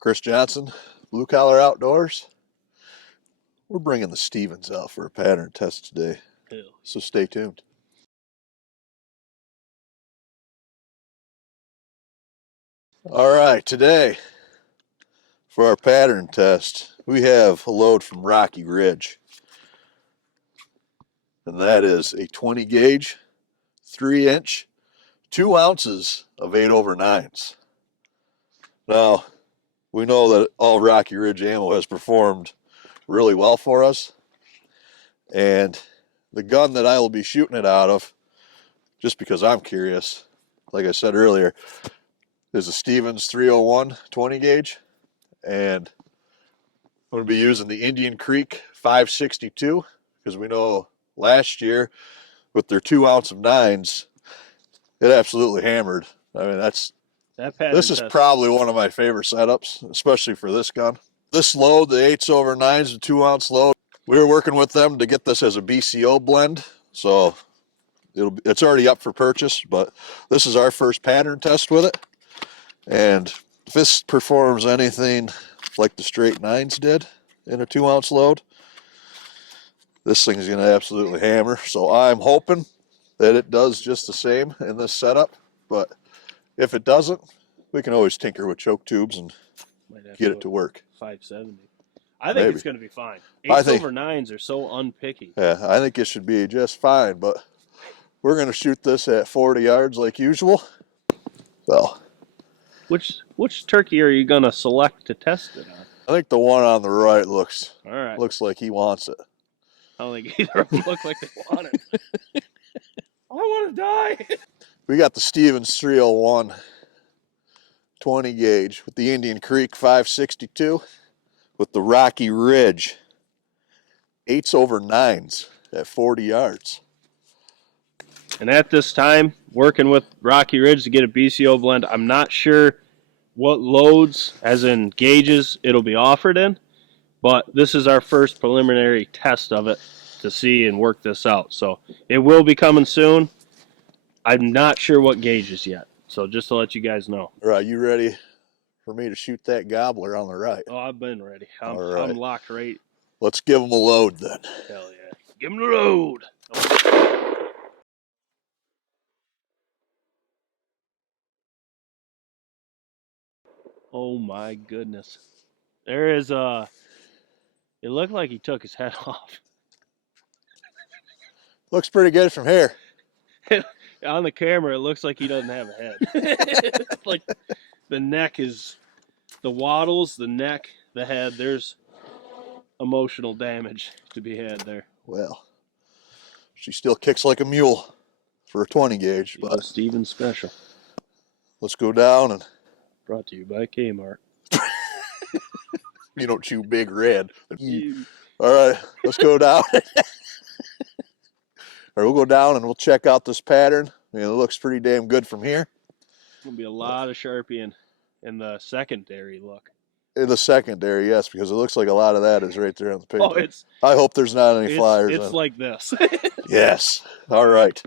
Chris Johnson, Blue Collar Outdoors. We're bringing the Stevens out for a pattern test today, so stay tuned. All right, today for our pattern test, we have a load from Rocky Ridge, and that is a 20 gauge, 3-inch, 2 ounces of 8/9s. Now, we know that all Rocky Ridge ammo has performed really well for us, and the gun that I will be shooting it out of, just because I'm curious, like I said earlier, is a Stevens 301 20 gauge, and I'm going to be using the Indian Creek 562 because we know last year with their 2 ounce of 9s, it absolutely hammered. I mean, this is probably one of my favorite setups, especially for this gun. This load, the 8/9s, the 2 ounce load, we were working with them to get this as a BCO blend, so it's already up for purchase, but this is our first pattern test with it. And if this performs anything like the straight 9s did in a 2 ounce load, this thing's going to absolutely hammer. So I'm hoping that it does just the same in this setup, but if it doesn't, we can always tinker with choke tubes and get it to work. 570. I think it's going to be fine. 8/9s are so unpicky. Yeah, I think it should be just fine, but we're going to shoot this at 40 yards like usual. So, which turkey are you going to select to test it on? I think the one on the right looks like he wants it. I don't think either of them look like they want it. I want to die. We got the Stevens 301 20 gauge with the Indian Creek 562 with the Rocky Ridge 8/9s at 40 yards. And at this time, working with Rocky Ridge to get a BCO blend, I'm not sure what loads, as in gauges, it'll be offered in, but this is our first preliminary test of it to see and work this out. So it will be coming soon. I'm not sure what gauges yet, so just to let you guys know. All right, you ready for me to shoot that gobbler on the right? Oh, I've been ready. I'm locked right. Let's give him a load then. Hell yeah. Give him the load. Oh my goodness. There is it looked like he took his head off. Looks pretty good from here. On the camera, it looks like he doesn't have a head. Like the neck is, the wattles, the neck, the head, there's emotional damage to be had there. Well, she still kicks like a mule for a 20 gauge, but Stevens special. Let's go down and brought to you by Kmart. You don't chew Big Red. All right, let's go down. Or we'll go down and we'll check out this pattern. I mean, it looks pretty damn good from here. Gonna be a lot of Sharpie in the secondary look. In the secondary, yes, because it looks like a lot of that is right there on the paper. Oh, I hope there's not any flyers. It's like this. Yes. All right.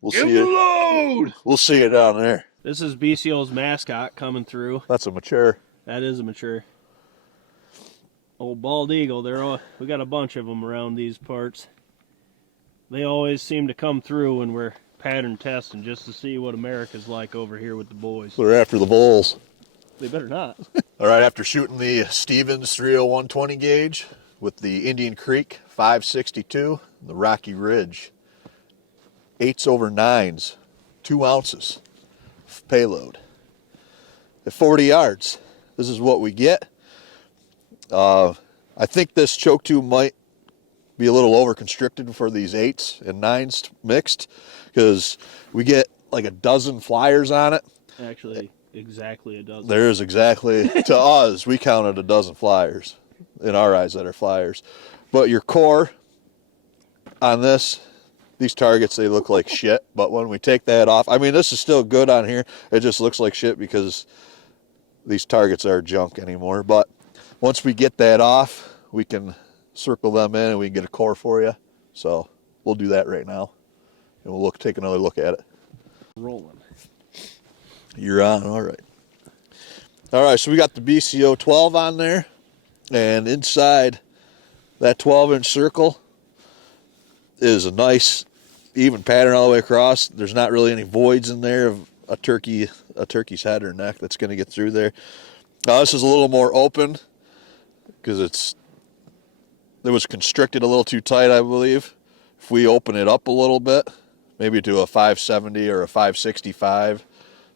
We'll see you. Load! We'll see you down there. This is BCO's mascot coming through. That's a mature. That is a mature. Old bald eagle. We got a bunch of them around these parts. They always seem to come through when we're pattern testing just to see what America's like over here with the boys. They're after the bulls. They better not. All right, after shooting the Stevens 301 20 gauge with the Indian Creek 562, the Rocky Ridge 8/9s, 2 ounces of payload at 40 yards. This is what we get. I think this choke tube might be a little over constricted for these 8s and 9s mixed because we get like a dozen flyers on it. Actually, exactly a dozen. There's exactly, to us, we counted a dozen flyers in our eyes that are flyers. But your core on these targets, they look like shit. But when we take that off, I mean, this is still good on here. It just looks like shit because these targets are junk anymore. But once we get that off, we can circle them in and we can get a core for you. So we'll do that right now. And we'll take another look at it. Rolling. You're on, all right. All right, so we got the BCO 12 on there, and inside that 12-inch circle is a nice even pattern all the way across. There's not really any voids in there of a turkey's head or neck that's going to get through there. Now this is a little more open because it was constricted a little too tight, I believe. If we open it up a little bit, maybe to a 570 or a 565,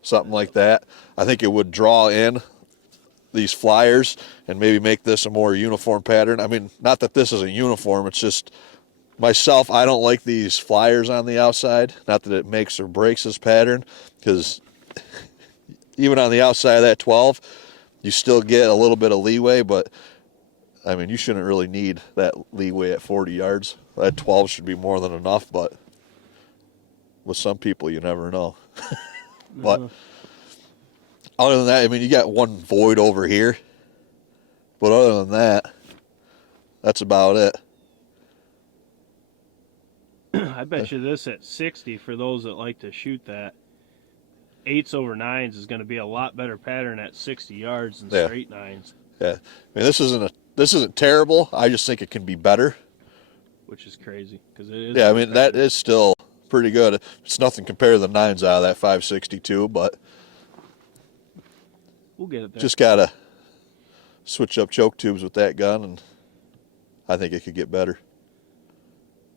something like that, I think it would draw in these flyers and maybe make this a more uniform pattern. I mean, not that this isn't uniform, it's just myself, I don't like these flyers on the outside. Not that it makes or breaks this pattern, because even on the outside of that 12, you still get a little bit of leeway, but I mean, you shouldn't really need that leeway at 40 yards. That 12 should be more than enough, but with some people, you never know. But other than that, I mean, you got one void over here, but other than that, that's about it. I bet you this at 60, for those that like to shoot that, 8s over 9s is going to be a lot better pattern at 60 yards than straight 9s. Yeah, I mean, this isn't terrible. I just think it can be better. Which is crazy, because it is. Yeah, I mean, that is still pretty good. It's nothing compared to the 9s out of that 562, but we'll get it there. Just gotta switch up choke tubes with that gun, and I think it could get better.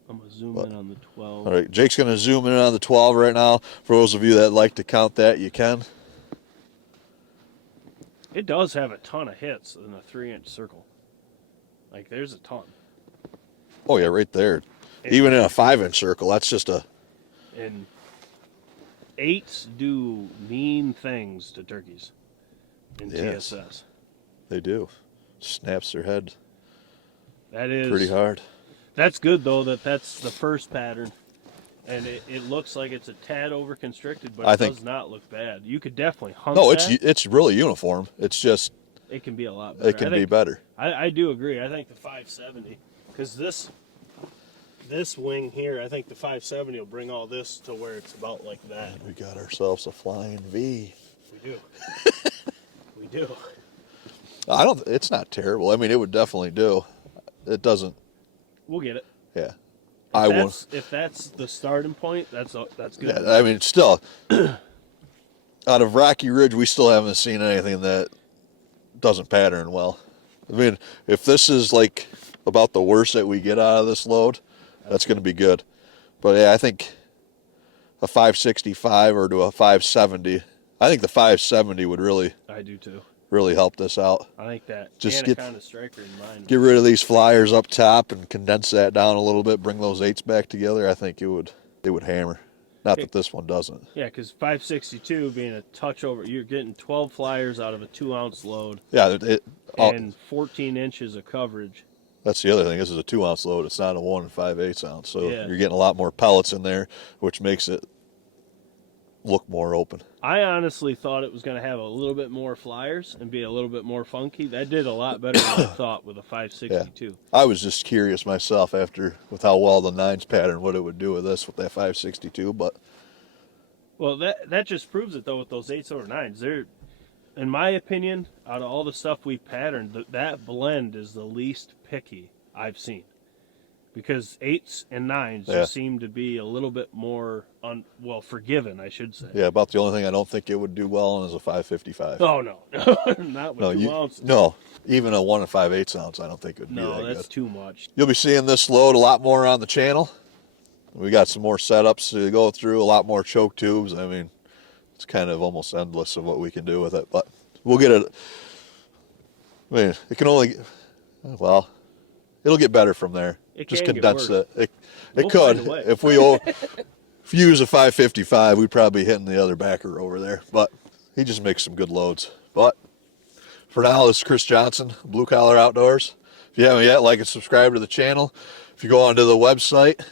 I'm going to zoom in on the 12. All right, Jake's going to zoom in on the 12 right now. For those of you that like to count that, you can. It does have a ton of hits in a 3-inch circle. Like, there's a ton. Oh, yeah, right there. Even in a 5-inch circle, that's just a... And 8s do mean things to turkeys in TSS. They do. Snaps their head. That is... pretty hard. That's good, though, that's the first pattern. And it looks like it's a tad over-constricted, but it does not look bad. You could definitely hunt that. It's really uniform. It's just... it can be a lot better. It can be better. I do agree. I think the 570, because this wing here, I think the 570 will bring all this to where it's about like that. And we got ourselves a flying V. We do. We do. It's not terrible. I mean, it would definitely do. It doesn't... We'll get it. Yeah. If that's the starting point, that's good. Yeah, I mean, still, out of Rocky Ridge, we still haven't seen anything that doesn't pattern well. I mean, if this is like about the worst that we get out of this load, that's going to be good. But yeah, I think a 565 or to a 570, I think the 570 would really... I do too. Really help this out. I think that just Anaconda striker in mind. Get rid of these flyers up top and condense that down a little bit. Bring those 8s back together. I think it would hammer. Not that this one doesn't. Yeah, because 562 being a touch over, you're getting 12 flyers out of a 2-ounce load. Yeah, and 14 inches of coverage. That's the other thing. This is a 2-ounce load. It's not a 1 5/8 ounce. So yeah. You're getting a lot more pellets in there, which makes it look more open. I honestly thought it was going to have a little bit more flyers and be a little bit more funky. That did a lot better than I thought with a 562. Yeah. I was just curious myself with how well the 9s pattern, what it would do with this with that 562. But well, that just proves it though with those 8s over 9s. They're, in my opinion, out of all the stuff we patterned, that blend is the least picky I've seen. Because 8s and 9s just seem to be a little bit more, forgiven, I should say. Yeah, about the only thing I don't think it would do well in is a 555. Oh, no. Not with 2 ounces. No, even a 1 5/8 ounce I don't think it would be that good. No, that's too much. You'll be seeing this load a lot more on the channel. We got some more setups to go through, a lot more choke tubes. I mean, it's kind of almost endless of what we can do with it. But we'll get it. I mean, it can only... Well, it'll get better from there. Just condense it. It could. If you use a 555, we'd probably be hitting the other backer over there. But he just makes some good loads. But for now, this is Chris Johnson, Blue Collar Outdoors. If you haven't yet, like and subscribe to the channel. If you go onto the website,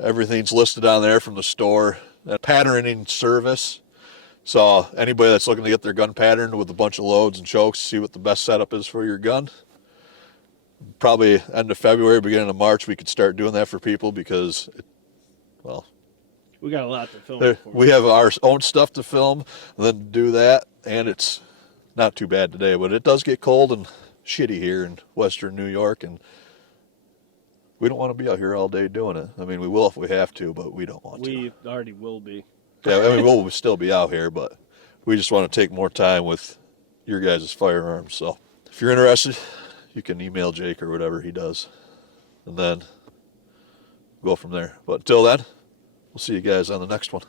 everything's listed on there from the store. That patterning service. So anybody that's looking to get their gun patterned with a bunch of loads and chokes, see what the best setup is for your gun. Probably end of February, beginning of March, we could start doing that for people because, we got a lot to film. We have our own stuff to film, and then do that, and it's not too bad today, but it does get cold and shitty here in western New York, and we don't want to be out here all day doing it. I mean, we will if we have to, but we don't want to. We already will be. Yeah, I mean, we'll still be out here, but we just want to take more time with your guys' firearms. So if you're interested, you can email Jake or whatever he does, and then go from there. But until then, we'll see you guys on the next one.